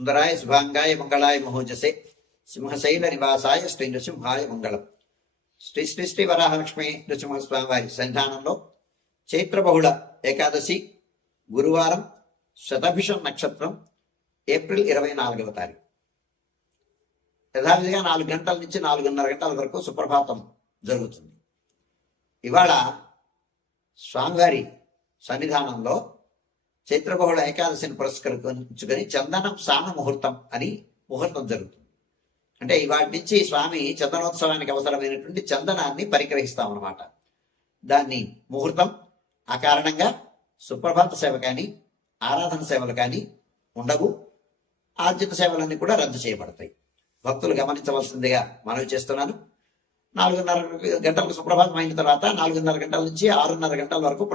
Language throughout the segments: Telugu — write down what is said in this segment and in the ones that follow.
సుందరాయ శుభాంగాయ మంగళాయ మహోజసే సింహశైల నివాసాయ శ్రీ నృసింహాయ మంగళం. శ్రీ శ్రీ శ్రీ వరాహలక్ష్మి నృసింహస్వామి వారి సన్నిధానంలో చైత్రబహుళ ఏకాదశి గురువారం, శతభిషం నక్షత్రం, ఏప్రిల్ 24వ తారీఖు. యథావిధిగా 4 గంటల నుంచి 4:30 గంటల వరకు సుప్రభాతం జరుగుతుంది. ఇవాళ స్వామివారి సన్నిధానంలో చైత్రబహుళ ఏకాదశిని పురస్కరించుకొని చందనం స్నాన ముహూర్తం అని ముహూర్తం జరుగుతుంది. అంటే ఇవాటి నుంచి స్వామి చందనోత్సవానికి అవసరమైనటువంటి చందనాన్ని పరిగ్రహిస్తామన్నమాట. దాన్ని ముహూర్తం. ఆ కారణంగా సుప్రభాత సేవ కానీ ఆరాధన సేవలు కానీ ఉండవు. ఆర్జిత సేవలన్నీ కూడా రద్దు చేయబడతాయి. భక్తులు గమనించవలసిందిగా మనవి చేస్తున్నాను. 4:30 గంటలకు సుప్రభాతం అయిన తర్వాత 4:30 గంటల నుంచి 6:30 గంటల వరకు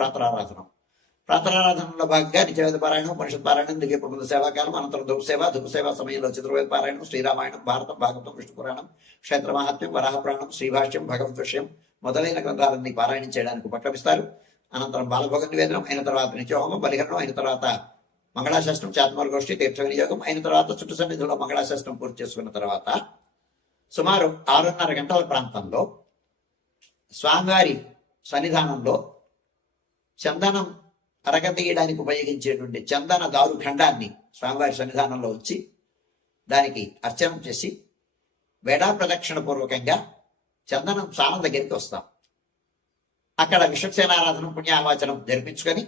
ప్రాతరారాధనలో భాగంగా నిత్యవేద పారాయణం, ఉపనిషత్ పారాయణం, దివ్య ప్రబంధ సేవాకాలం, అనంతరం ధూపసేవ సమయంలో చతుర్వేద పారాయణం, శ్రీరామాయణం, భారతం, భాగవతం, విష్ణు పురాణం, క్షేత్ర మహాత్మ్యం, వరాహపురాణం, శ్రీభాష్యం, భగవద్ విషయం మొదలైన గ్రంథాలన్నీ పారాయణం చేయడానికి ఉపక్రమిస్తారు. అనంతరం బాలభోగ నివేదనం అయిన తర్వాత నిత్యహోమం, బలిహరణం అయిన తర్వాత మంగళాశాస్త్రం, చాత్మల గోష్ఠి, తీర్థ వినియోగం అయిన తర్వాత చుట్టు సన్నిధిలో మంగళాశాస్త్రం పూర్తి చేసుకున్న తర్వాత సుమారు 6:30 గంటల ప్రాంతంలో స్వామివారి సన్నిధానంలో చందనం అరగతీయడానికి ఉపయోగించేటువంటి చందన దారు ఖండాన్ని స్వామివారి సన్నిధానంలో ఉంచి దానికి అర్చన చేసి వేడా ప్రదక్షిణ పూర్వకంగా చందనం స్నానం దగ్గరికి వస్తాం. అక్కడ విశ్వక్సేనారాధన, పుణ్యాహవాచనం జరిపించుకొని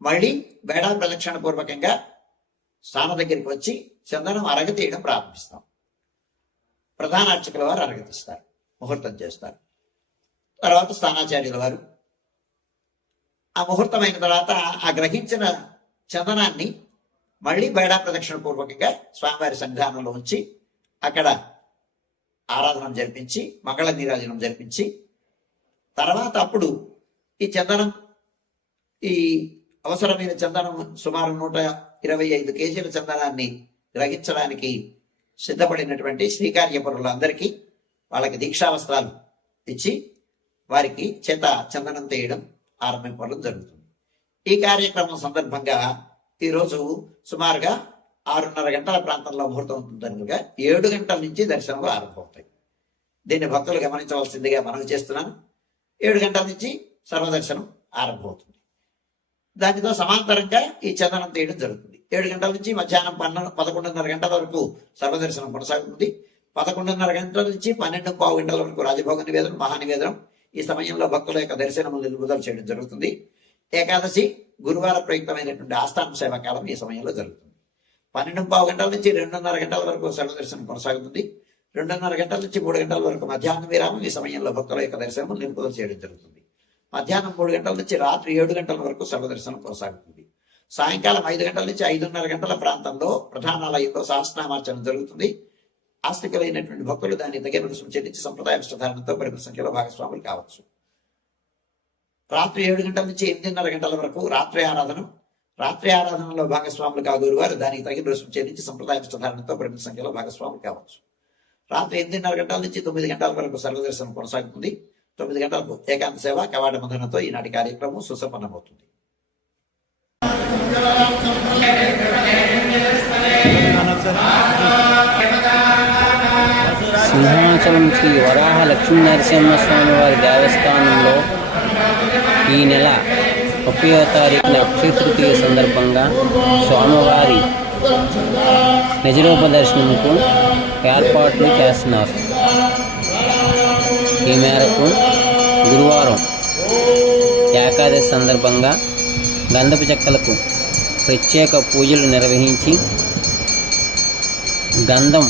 మళ్ళీ వేడా ప్రదక్షిణ పూర్వకంగా స్నానం దగ్గరికి వచ్చి చందనం అరగతీయడం ప్రారంభిస్తాం. ప్రధాన అర్చకుల వారు అరగతీస్తారు, ముహూర్తం చేస్తారు. తర్వాత స్థానాచార్యుల వారు ఆ ముహూర్తం అయిన తర్వాత ఆ గ్రహించిన చందనాన్ని మళ్ళీ బేడా ప్రదక్షిణ పూర్వకంగా స్వామివారి సన్నిధానంలో ఉంచి అక్కడ ఆరాధన జరిపించి మంగళ నీరాజనం జరిపించి తర్వాత అప్పుడు ఈ చందనం, ఈ అవసరమైన చందనం సుమారు 125 కేజీల చందనాన్ని గ్రహించడానికి సిద్ధపడినటువంటి శ్రీకార్యపురులందరికీ వాళ్ళకి దీక్షా వస్త్రాలు ఇచ్చి వారికి చేత చందనం తీయడం ఆరంభింపడం జరుగుతుంది. ఈ కార్యక్రమం సందర్భంగా ఈరోజు సుమారుగా 6:30 గంటల ప్రాంతంలో ముహూర్తం ఉంటుంది. 7 గంటల నుంచి దర్శనాలు ఆరంభమవుతాయి. దీన్ని భక్తులు గమనించవలసిందిగా మనవి చేస్తున్నాను. 7 గంటల నుంచి సర్వదర్శనం ఆరంభమవుతుంది. దానితో సమాంతరంగా ఈ చందనం తీయడం జరుగుతుంది. 7 గంటల నుంచి మధ్యాహ్నం 11:30 గంటల వరకు సర్వదర్శనం కొనసాగుతుంది. 11:30 గంటల నుంచి 12:15 గంటల వరకు రాజభోగ నివేదనం, మహానివేదనం. ఈ సమయంలో భక్తుల యొక్క దర్శనము నిలుపుదల చేయడం జరుగుతుంది. ఏకాదశి గురువార ప్రయుక్తమైనటువంటి ఆస్థాన సేవాకాలం ఈ సమయంలో జరుగుతుంది. 12:15 గంటల నుంచి 2:30 గంటల వరకు సర్వదర్శనం కొనసాగుతుంది. 2:30 గంటల నుంచి 3 గంటల వరకు మధ్యాహ్నం విరామం. ఈ సమయంలో భక్తుల యొక్క దర్శనము నిలుపుదల చేయడం జరుగుతుంది. మధ్యాహ్నం 3 గంటల నుంచి రాత్రి 7 గంటల వరకు సర్వదర్శనం కొనసాగుతుంది. సాయంకాలం 5 గంటల నుంచి 5:30 గంటల ప్రాంతంలో ప్రధానాలయంలో సహస్రనామార్చన జరుగుతుంది. ఆస్తికులైనటువంటి భక్తులు దాన్ని తగిన రుసుము చెల్లించి సంప్రదాయ విస్తృతానంతో పరిమిత సంఖ్యలో భాగస్వాములు కావచ్చు. రాత్రి 7 గంటల నుంచి 8:30 గంటల వరకు రాత్రి ఆరాధనలో భాగస్వాములు కాగూరు వారు దానికి తగిన రుసుము చెల్లించి సంప్రదాయ విస్తృతానంతో పరిమిత సంఖ్యలో భాగస్వాములు కావచ్చు. రాత్రి 8:30 గంటల నుంచి 9 గంటల వరకు సర్వదర్శనం కొనసాగుతుంది. 9 గంటలకు ఏకాంత సేవ కవాట మందనంతో ఈనాటి కార్యక్రమం సుసంపన్నమవుతుంది. సింహాచలం శ్రీ వరాహ లక్ష్మీ నరసింహస్వామి వారి దేవస్థానంలో ఈ నెల 30వ తారీఖున అక్షయ తృతీయ సందర్భంగా స్వామివారి నిజరూప దర్శనంకు ఏర్పాట్లు చేస్తున్నారు. ఈ మేరకు గురువారం ఏకాదశి సందర్భంగా గంధపు చెక్కలకు ప్రత్యేక పూజలు నిర్వహించి గంధం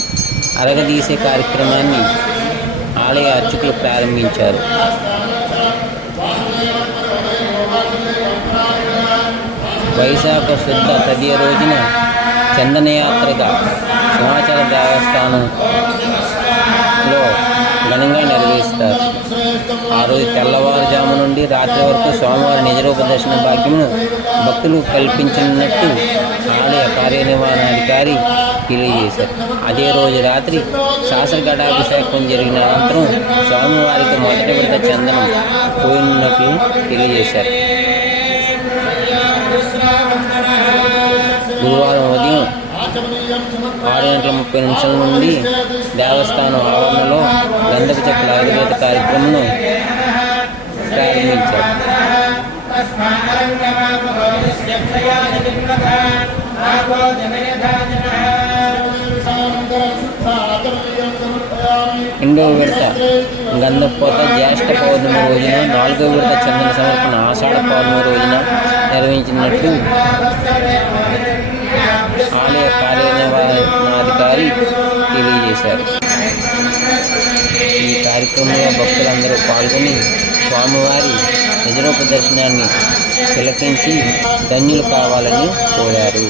అరగదీసే కార్యక్రమాన్ని ఆలయ అర్చకులు ప్రారంభించారు. వైశాఖ శుద్ధ తదియ రోజున చందనయాత్రగా సింహాచల దేవస్థానంలో ఘనంగా నిర్వహిస్తారు. ఆ రోజు తెల్లవారుజాము నుండి రాత్రి వరకు స్వామివారి నిజరూప దర్శన భాగ్యమును భక్తులు కల్పించనున్నట్టు ఆలయ కార్యనిర్వహణాధికారి తెలియజేశారు. అదే రోజు రాత్రి శాస్త్రఘటాభిషేకం జరిగిన అనంతరం స్వామివారికి మొదటి విడత చందనం పోయినట్లు తెలియజేశారు. గురువారం ఉదయం 6:30 నుండి దేవస్థానం ఆవరణలో గంధపు చెక్కల ఆయుర్వేద కార్యక్రమం ప్రారంభించారు. రెండవ విడత గంధపోత జ్యేష్ఠ పౌర్ణమి రోజున, 4వ విడత చందన సమర్పణ ఆషాఢ పౌర్ణమి రోజున నిర్వహించినట్టు ఆలయ కార్యనిర్వహణాధికారి తెలియజేశారు. ఈ కార్యక్రమంలో భక్తులందరూ పాల్గొని స్వామివారి నిజరూప దర్శనాన్ని తిలకించి ధన్యులు కావాలని కోరారు.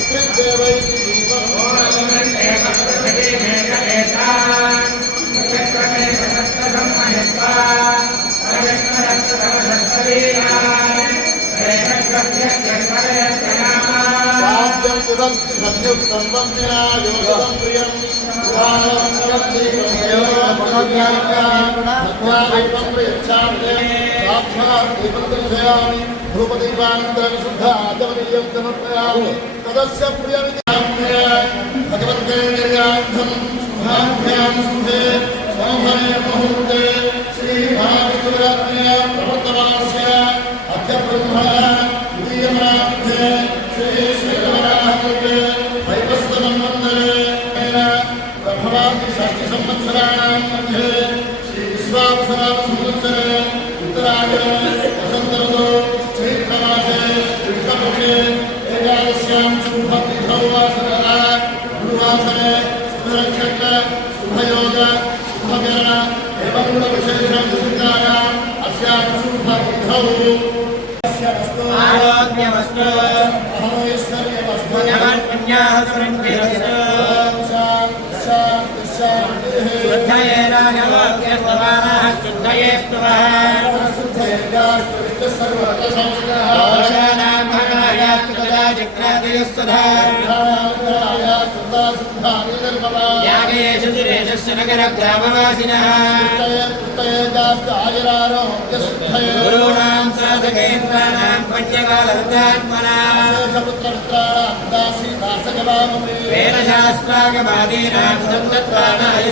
గురూణాం సాధకేంద్రాణాం వేదశాస్త్రాగమాదీనాం సంతత్వానాయ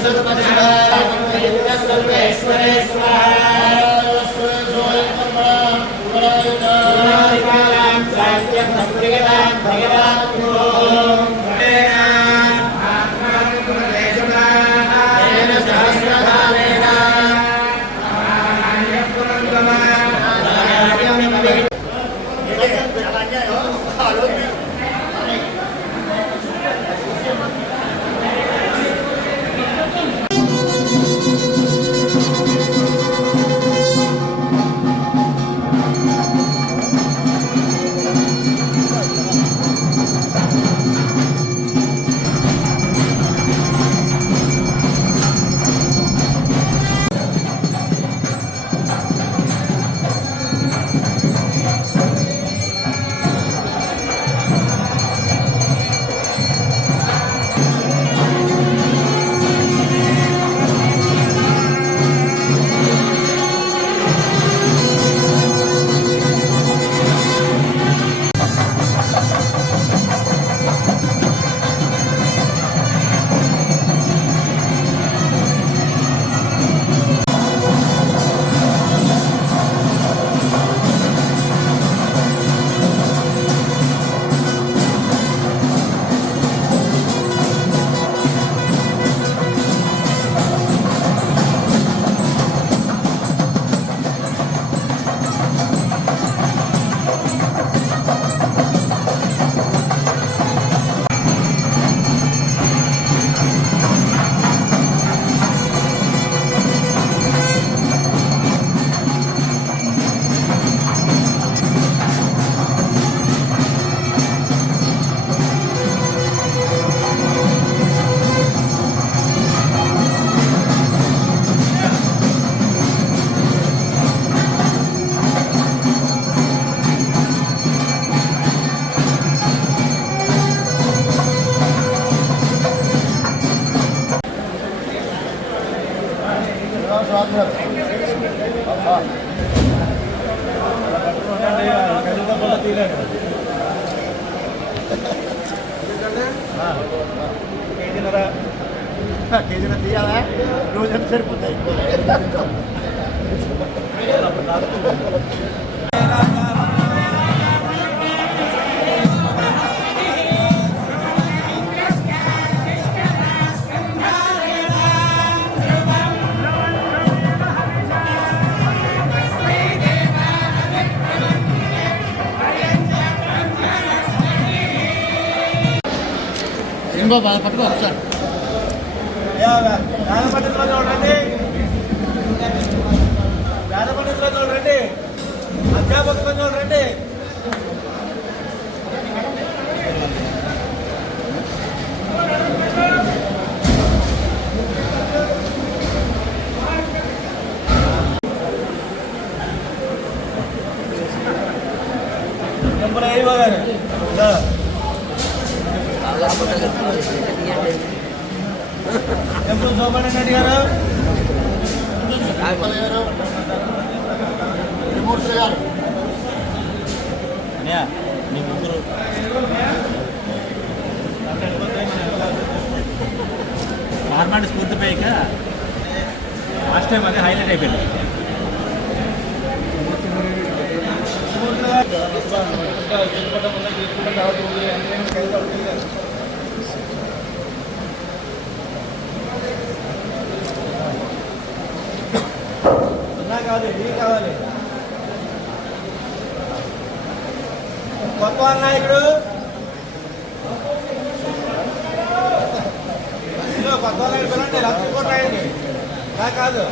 కేజీన తీయాలా రోజంతా సరిపోతాయి. ఇంకో పట్టుకో ఒకసారి రండి అధ్యాపకులు రండి. ఎప్పుడు శోభన్ రెడ్డి గారు మీ ముగ్గురు ఫార్మాలిటీస్ పూర్తిపోయాక లాస్ట్ టైం అదే హైలైట్ అయిపోయింది. కావాలి ఇది కావాలి. కొత్త నాయకుడు కొత్త నాయకుడు పిలండి లక్ష కోట్లు అయింది కాదు.